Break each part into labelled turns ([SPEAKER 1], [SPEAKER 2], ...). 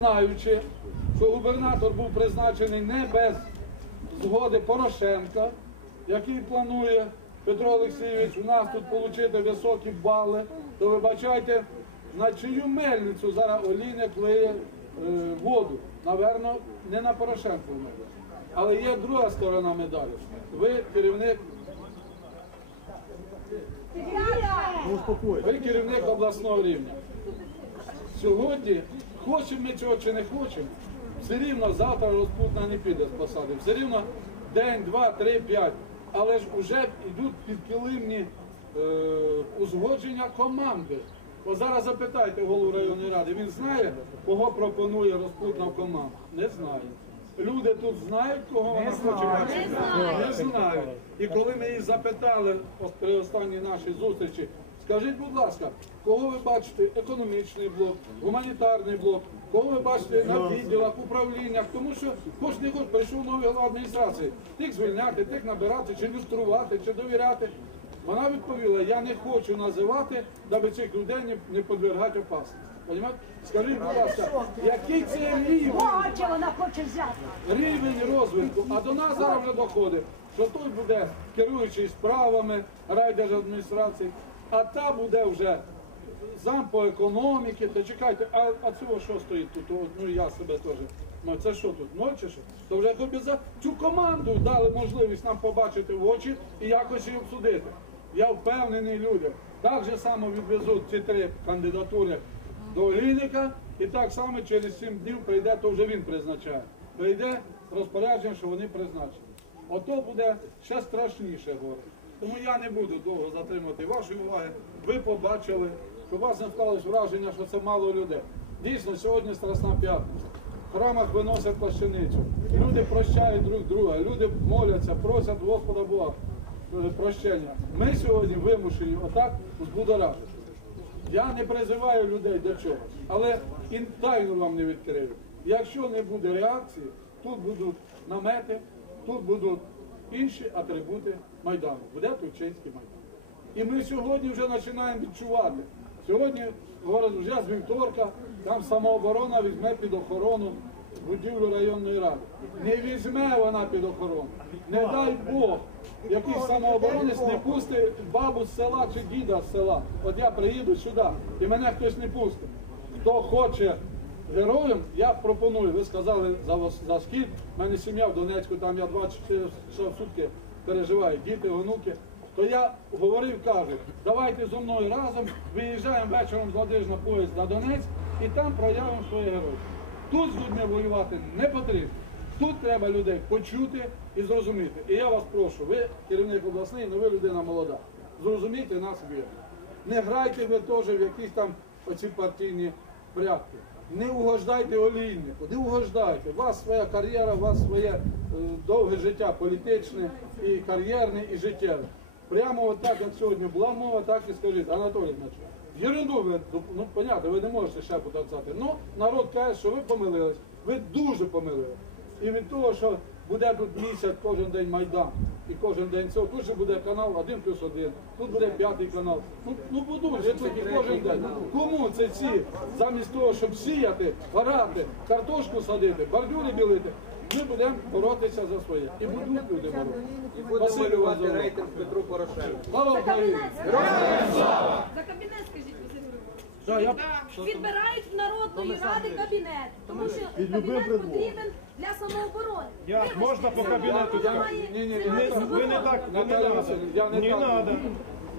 [SPEAKER 1] знаючи, що губернатор був призначений не без згоди Порошенка, який планує Петро Олексійович у нас тут отримати високі бали, то вибачайте, на чию мельницю зараз Олійник лиє е, воду. Наверно, не на Порошенку. Але є друга сторона медалі. Ви керівник Ви керівник обласного рівня. Сьогодні, хочемо ми цього чи не хочемо, все рівно завтра розпутна не піде з посади. Все рівно день, два, три, п'ять. Але ж вже йдуть підкилимні е, узгодження команди. От зараз запитайте голову районної ради, він знає, кого пропонує розпутна в команду? Не знає. Люди тут знають, кого вона хоче бачити? Не знають. І коли ми її запитали при останній нашій зустрічі, скажіть, будь ласка, кого ви бачите економічний блок, гуманітарний блок, кого ви бачите на відділах, управліннях, тому що не хоч прийшов новий голова адміністрації, тих звільняти, тих набирати, чи люструвати, чи довіряти. Вона відповіла, я не хочу називати, даби цих людей не, подвергати опасності. Понімаєте? Скажіть, будь ласка, який це рівень?
[SPEAKER 2] Хоче, вона хоче взяти.
[SPEAKER 1] рівень розвитку, а до нас зараз вже доходить, що той буде керуючий справами райдержадміністрації, а та буде вже зам по економіки. То чекайте, а, а цього що стоїть тут? От, Ну я себе теж. Ну це що тут? Ноль чи що? То вже хоч за цю команду дали можливість нам побачити в очі і якось її обсудити. Я впевнений людям. Так же само відвезуть ці три кандидатури до Олійника, і так само через 7 днів прийде, то вже він призначає. Прийде розпорядження, що вони призначені. Ото буде ще страшніше горе. Тому я не буду довго затримувати вашої уваги. Ви побачили, що у вас не склалось враження, що це мало людей. Дійсно, сьогодні Страсна п'ятниця. В храмах виносять плащаницю. Люди прощають друг друга, люди моляться, просять Господа Бога е, прощення. Ми сьогодні вимушені отак збудоражити. Я не призиваю людей до чого, але і тайну вам не відкрию. Якщо не буде реакції, тут будуть намети, тут будуть інші атрибути Майдану. Буде Тульчинський Майдан. І ми сьогодні вже починаємо відчувати. Сьогодні, говорять, вже з вівторка, там самооборона візьме під охорону будівлю районної ради. Не візьме вона під охорону. Не дай Бог, якийсь самооборонець не пустить бабу з села чи діда з села. От я приїду сюди і мене хтось не пустить. Хто хоче героєм, я пропоную. Ви сказали за, за схід. У мене сім'я в Донецьку, там я 24 сутки переживаю, діти, онуки. То я говорив, кажу, давайте зі мною разом виїжджаємо вечором з Ладижна поїзд на Донець і там проявимо своє геройство. Тут з людьми воювати не потрібно. Тут треба людей почути і зрозуміти. І я вас прошу, ви керівник обласний, але ви людина молода. Зрозумійте нас вірно. Не грайте ви теж в якісь там оці партійні прятки. Не угождайте олійнику, не угождайте. У вас своя кар'єра, у вас своє е, довге життя політичне і кар'єрне, і життєве. Прямо от так, як сьогодні була мова, так і скажіть, Анатолій Дмитрович. Єринду ви, ну понятно, ви не можете ще потенцяти. Ну, народ каже, що ви помилились. Ви дуже помилились. І від того, що буде тут місяць кожен день Майдан, і кожен день цього, тут же буде канал 1 плюс 1, тут буде п'ятий канал. Ну, ну будуть тут і кожен день. Кому це ці, замість того, щоб сіяти, орати, картошку садити, бордюри білити, ми будемо боротися за своє. І будуть люди боротися.
[SPEAKER 3] І будемо малювати рейтинг Петру Порошенку.
[SPEAKER 1] Слава Україні!
[SPEAKER 4] За кабінет скажіть, Василь Григорович.
[SPEAKER 1] Да, я...
[SPEAKER 4] Відбирають в народної ради кабінет, тому що кабінет потрібен для самооборони. Вибачте,
[SPEAKER 5] можна по кабінету?
[SPEAKER 4] самооборона
[SPEAKER 1] Ні, ні, ні,
[SPEAKER 4] має
[SPEAKER 1] не-
[SPEAKER 5] Ви не так, ви не
[SPEAKER 1] Наталя я не
[SPEAKER 5] Не
[SPEAKER 1] так.
[SPEAKER 5] надо.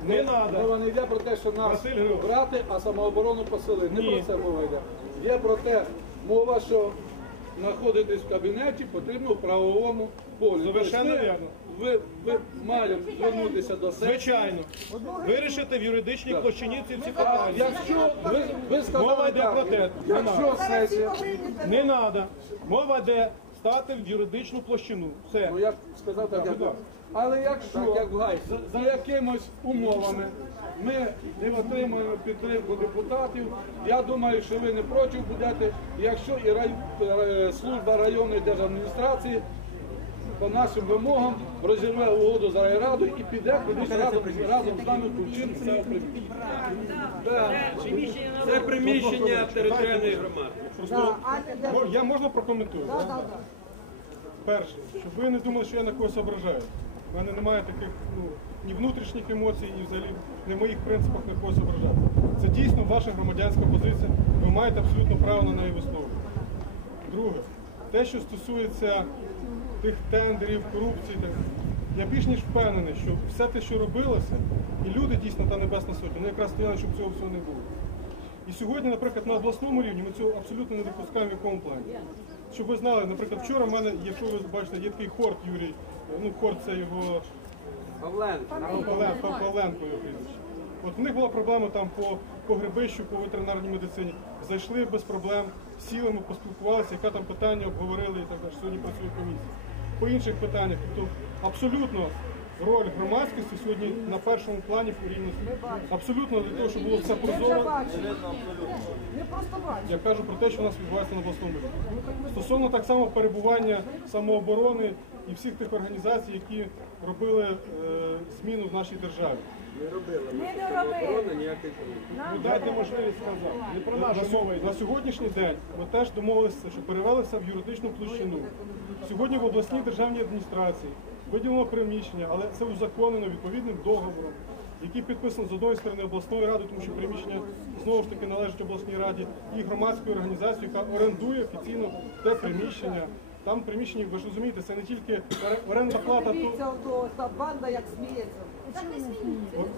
[SPEAKER 5] Не надо.
[SPEAKER 1] Мова не йде про те, що нас
[SPEAKER 5] Василь Григорович.
[SPEAKER 1] брати, а самооборону посилити. Не
[SPEAKER 5] Ні.
[SPEAKER 1] про це мова йде. Є про те, мова, що знаходитись в кабінеті потрібно в правовому полі.
[SPEAKER 5] Совершенно
[SPEAKER 1] Тобто ви-
[SPEAKER 5] вірно.
[SPEAKER 1] Ви, ви маєте звернутися до сесії.
[SPEAKER 5] Звичайно. Вирішити в юридичній площині ці всі питання.
[SPEAKER 1] якщо ви, ви сказали
[SPEAKER 5] Мова йде
[SPEAKER 1] так,
[SPEAKER 5] про те,
[SPEAKER 1] якщо сесія,
[SPEAKER 5] Не треба. Мова йде стати в юридичну площину. Все.
[SPEAKER 1] ну я ж сказав так, як
[SPEAKER 5] Так.
[SPEAKER 1] але якщо
[SPEAKER 3] Так, як в
[SPEAKER 1] за, за якимось умовами ми не отримуємо підтримку депутатів, я думаю, що ви не проти будете, якщо і рай, е, служба районної держадміністрації по нашим вимогам розірве угоду з райрадою і піде кудись разом, разом з нами включити це
[SPEAKER 2] Це приміщення територіальної громади.
[SPEAKER 5] Просто Мо- я можна прокоментую? Перше, щоб ви не думали, що я на когось ображаю. У мене немає таких ну, ні внутрішніх емоцій, ні взагалі не в моїх принципах на когось ображати. Це дійсно ваша громадянська позиція. Ви маєте абсолютно право на неї висловлювати. Друге, те, що стосується тих тендерів, корупції, так, я більш ніж впевнений, що все те, що робилося, і люди дійсно та небесна сотня, вони якраз стояли, щоб цього всього не було. І сьогодні, наприклад, на обласному рівні ми цього абсолютно не допускаємо в якому плані. Щоб ви знали, наприклад, вчора в мене, якщо ви бачите, є такий хорт Юрій, ну хорт це його
[SPEAKER 2] Павленко.
[SPEAKER 5] Павленко його прізвище. От в них була проблема там по, по грибищу, по ветеринарній медицині. Зайшли без проблем, сіли, ми поспілкувалися, яке там питання обговорили і так далі. Сьогодні працює комісія. По інших питаннях, тобто абсолютно роль громадськості сьогодні на першому плані в рівності. Абсолютно для того, щоб було все прозоро. Я кажу про те, що у нас відбувається на обласному рівні. Стосовно так само перебування самооборони і всіх тих організацій, які робили е, зміну в нашій державі.
[SPEAKER 2] Охорона ніякої політики.
[SPEAKER 5] Ну, дайте можливість сказати. Не про нашу мову. На сьогоднішній день ми теж домовилися, що перевелися в юридичну площину. Сьогодні в обласній державній адміністрації виділено приміщення, але це узаконено відповідним договором, який підписаний з одної сторони обласної ради, тому що приміщення знову ж таки належить обласній раді, і громадської організації, яка орендує офіційно те приміщення. Там приміщення, ви ж розумієте, це не тільки оренда плата, то
[SPEAKER 3] ото та банда як сміється.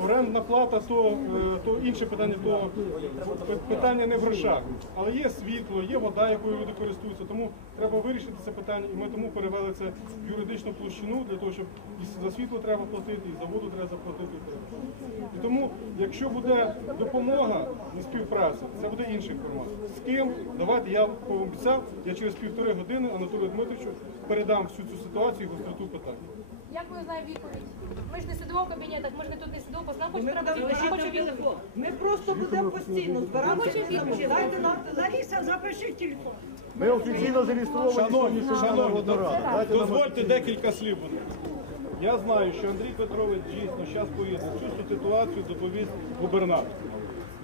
[SPEAKER 5] Орендна плата то, е, то інше питання, то питання не в грошах. Але є світло, є вода, якою люди користуються. Тому треба вирішити це питання, і ми тому перевели це в юридичну площину для того, щоб і за світло треба платити, і за воду треба заплатити. і. І тому, якщо буде допомога на співпрацю, це буде інший формат. З ким? Давайте я пообіцяв, я через півтори години Анатолію Дмитровичу передам всю цю ситуацію і гостроту питання.
[SPEAKER 6] Як ми знаємо відповідь? Ми ж не сидимо в кабінетах, ми ж не тут не сидимо, просто нам хочуть треба відповідь. Ми відповідь.
[SPEAKER 3] Ми просто будемо постійно збиратися. Дайте нам
[SPEAKER 7] Лариса, запиши телефон.
[SPEAKER 8] Ми офіційно зареєстровані
[SPEAKER 5] Шановні, дозвольте декілька слів. Я знаю, що Андрій Петрович дійсно зараз поїде цю ситуацію доповість губернатор.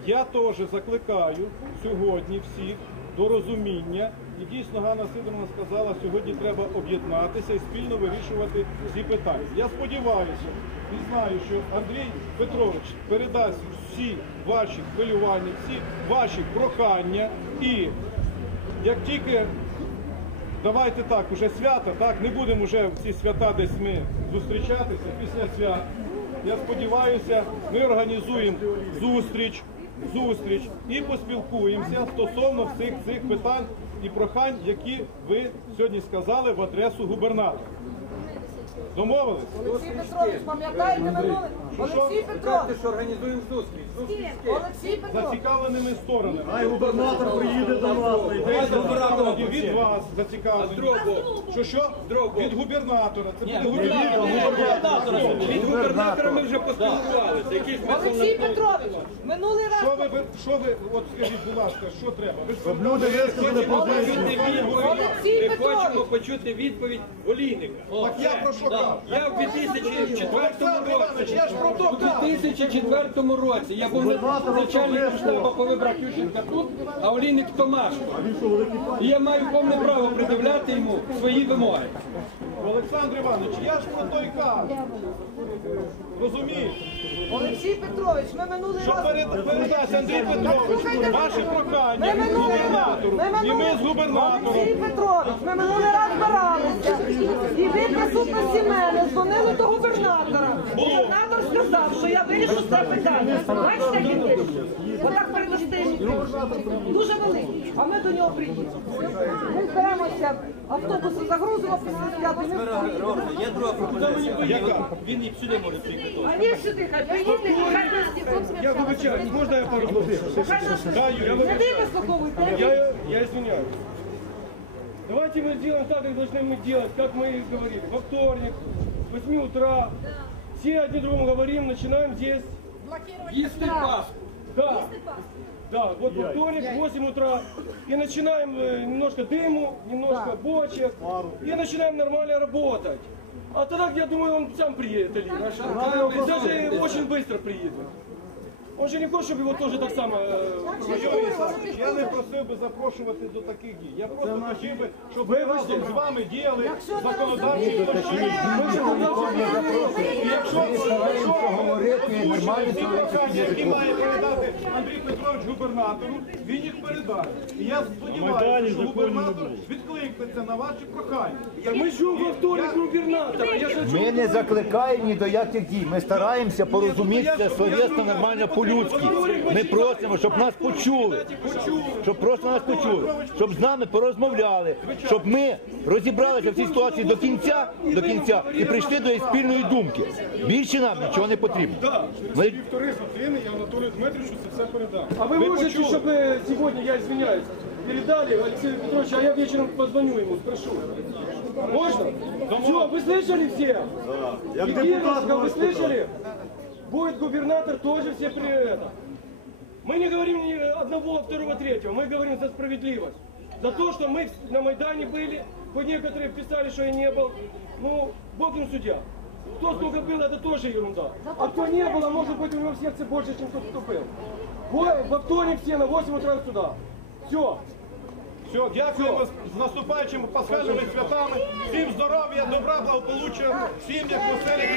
[SPEAKER 5] Я теж закликаю сьогодні всіх до розуміння. І дійсно Ганна Сидоровна сказала, сьогодні треба об'єднатися і спільно вирішувати ці питання. Я сподіваюся і знаю, що Андрій Петрович передасть всі ваші хвилювання, всі ваші прохання і як тільки давайте так, уже свята, так, не будемо вже в ці свята десь ми зустрічатися після свят. Я сподіваюся, ми організуємо зустріч, зустріч і поспілкуємося стосовно всіх цих питань і прохань, які ви сьогодні сказали в адресу губернатора. Домовились?
[SPEAKER 3] Олексій Петрович, пам'ятаєте минуле? Олексій
[SPEAKER 2] Кажете,
[SPEAKER 3] Петрович,
[SPEAKER 2] що організуємо зустріч. Зустріч з ким?
[SPEAKER 3] Олексій Петрович.
[SPEAKER 5] Зацікавленими сторонами.
[SPEAKER 8] Губернатор приїде до нас,
[SPEAKER 5] Від вас зацікавлені.
[SPEAKER 2] З другого.
[SPEAKER 5] Що що? Від губернатора. Це буде
[SPEAKER 2] Губернатора. Від губернатора ми вже поспілкувалися.
[SPEAKER 3] Олексій Петрович, минулий раз.
[SPEAKER 5] Що ви, що ви, от скажіть, будь ласка, що треба? Ви
[SPEAKER 8] Щоб люди висказали позицію.
[SPEAKER 3] Олексій
[SPEAKER 2] Ми
[SPEAKER 3] Петрович.
[SPEAKER 2] хочемо почути відповідь Олійника.
[SPEAKER 5] Так я про що кажу?
[SPEAKER 2] Я в 2004
[SPEAKER 5] Олександр Іванович, я ж про то
[SPEAKER 2] У
[SPEAKER 5] кажу.
[SPEAKER 2] 2004 році я був начальником штабу по вибрах Ющенка тут, а Олійник в Томашку. І я маю повне право пред'являти йому свої вимоги.
[SPEAKER 5] Олександр Іванович, я ж про то й кажу. Розумієте?
[SPEAKER 3] Олексій Петрович, ми минулий
[SPEAKER 5] Що
[SPEAKER 3] раз.
[SPEAKER 5] перед- передасть Андрій Петрович ваші прохання
[SPEAKER 3] Ми
[SPEAKER 5] від
[SPEAKER 3] минулий раз.
[SPEAKER 5] губернатору,
[SPEAKER 3] Ми
[SPEAKER 5] і ми з губернатором.
[SPEAKER 3] Олексій Петрович, ми минулий раз збиралися. І ви присутності мене дзвонили до губернатора. Губернатор сказав, що я вирішу це питання. Бачите, який вирішив? Отак передасте. Дуже великий. А ми до нього приїдемо. Ми зберемося, автобуси загрузимо після свята. і ми встанемо.
[SPEAKER 9] Є друга пропозиція.
[SPEAKER 5] Яка?
[SPEAKER 9] Він і сюди може приїхати.
[SPEAKER 3] А ні, сюди, хай приїде, хай нас
[SPEAKER 5] Я вибачаю, можна я пару слів? Да, Юрій.
[SPEAKER 3] Не ви вислуховуйте.
[SPEAKER 10] Я, я извиняюсь. Давайте мы сделаем так, как должны мы делать, как мы и говорили. Во вторник, с 8 утра, все один другому говорим, начинаем здесь.
[SPEAKER 2] Їсти Пасху.
[SPEAKER 10] Да. Да, вот во вторник, в 8 утра. И начинаем э, немножко дыму, немножко бочек. И начинаем нормально работать. А тогда, я думаю, он сам приедет, Алина. И даже очень быстро приедет. Он же не хочет, чтобы его тоже так само... э,
[SPEAKER 9] Я не просив би запрошувати до таких дій. Я просто хотів би, щоб ви разом з вами діяли законодавчі площині. Якщо
[SPEAKER 11] говорити, нормальні
[SPEAKER 9] ці прохання, які має передати Андрій Петрович губернатору, він їх передасть. І я сподіваюся, що губернатор відкликнеться на ваші прохання.
[SPEAKER 10] Мы ждем во вторник губернатора. Я же
[SPEAKER 11] Ми не закликаємо ні до яких дій. Ми стараємося порозумітися совєсно, нормально по-людськи. Ми просимо, щоб нас почули. Щоб просто нас почули, щоб з нами порозмовляли, щоб ми розібралися в цій ситуації до кінця, до кінця і прийшли до спільної думки. Більше нам нічого не потрібно. Ми
[SPEAKER 9] Півтори години і Анатолію Дмитровичу це все передам.
[SPEAKER 10] А вы можете, чтобы сегодня, я извиняюсь, передали Алексею Петровичу, а я вечером позвоню ему, спрошу. Можно? Все, вы слышали все?
[SPEAKER 8] Як
[SPEAKER 10] Египетского,
[SPEAKER 8] депутат
[SPEAKER 10] вы
[SPEAKER 8] можна
[SPEAKER 10] слышали? Будет губернатор, тоже все при этом. Мы не говорим ни одного, второго, третьего, мы говорим за справедливость. За то, что мы на Майдане были, хоть некоторые писали, что я не был. Ну, Бог им судья. Кто сколько был, это тоже ерунда. А кто не был, а может быть у него в сердце больше, чем тот, кто был. Во, во вторник все на 8 утра сюда. Все.
[SPEAKER 9] Все, дякуємо з наступаючими пасхальними святами. Всім здоров'я, добра, благополуччя, всім як веселих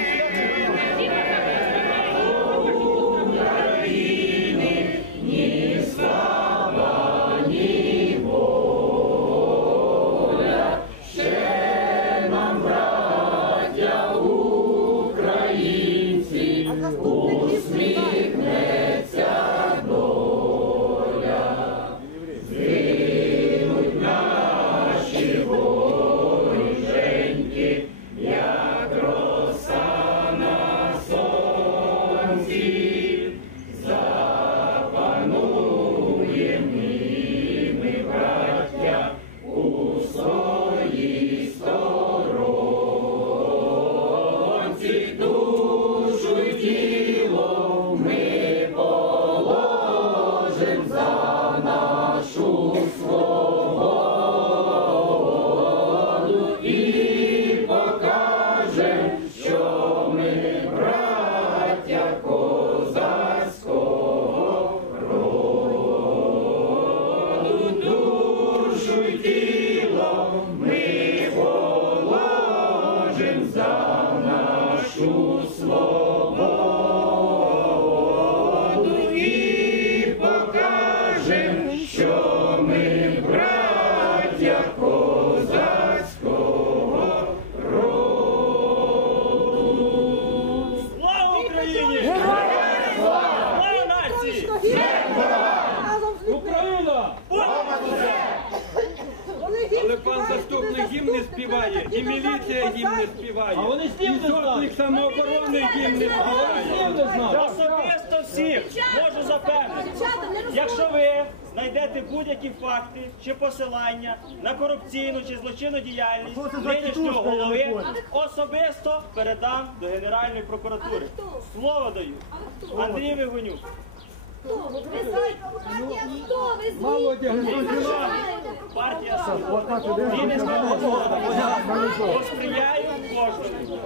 [SPEAKER 9] І
[SPEAKER 7] Слава
[SPEAKER 2] пан заступник гімн не співає, і міліція гімн не співає. А вони з ним Заступник самооборони гімн не співає.
[SPEAKER 7] Особисто всіх можу запевнити.
[SPEAKER 6] Не.
[SPEAKER 7] Якщо ви знайдете будь-які факти чи посилання на корупційну чи злочинну діяльність нинішнього
[SPEAKER 8] не
[SPEAKER 7] голови, особисто передам до Генеральної прокуратури. Слово даю. Андрій Вигонюк.
[SPEAKER 6] Хто? Ви знаєте, хто? Ви
[SPEAKER 10] Володя,
[SPEAKER 6] звідки?
[SPEAKER 7] партія Рівненська облада посприяє кожному.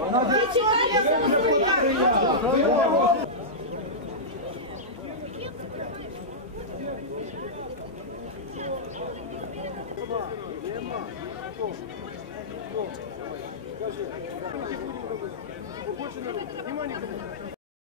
[SPEAKER 6] Побочина, внимание,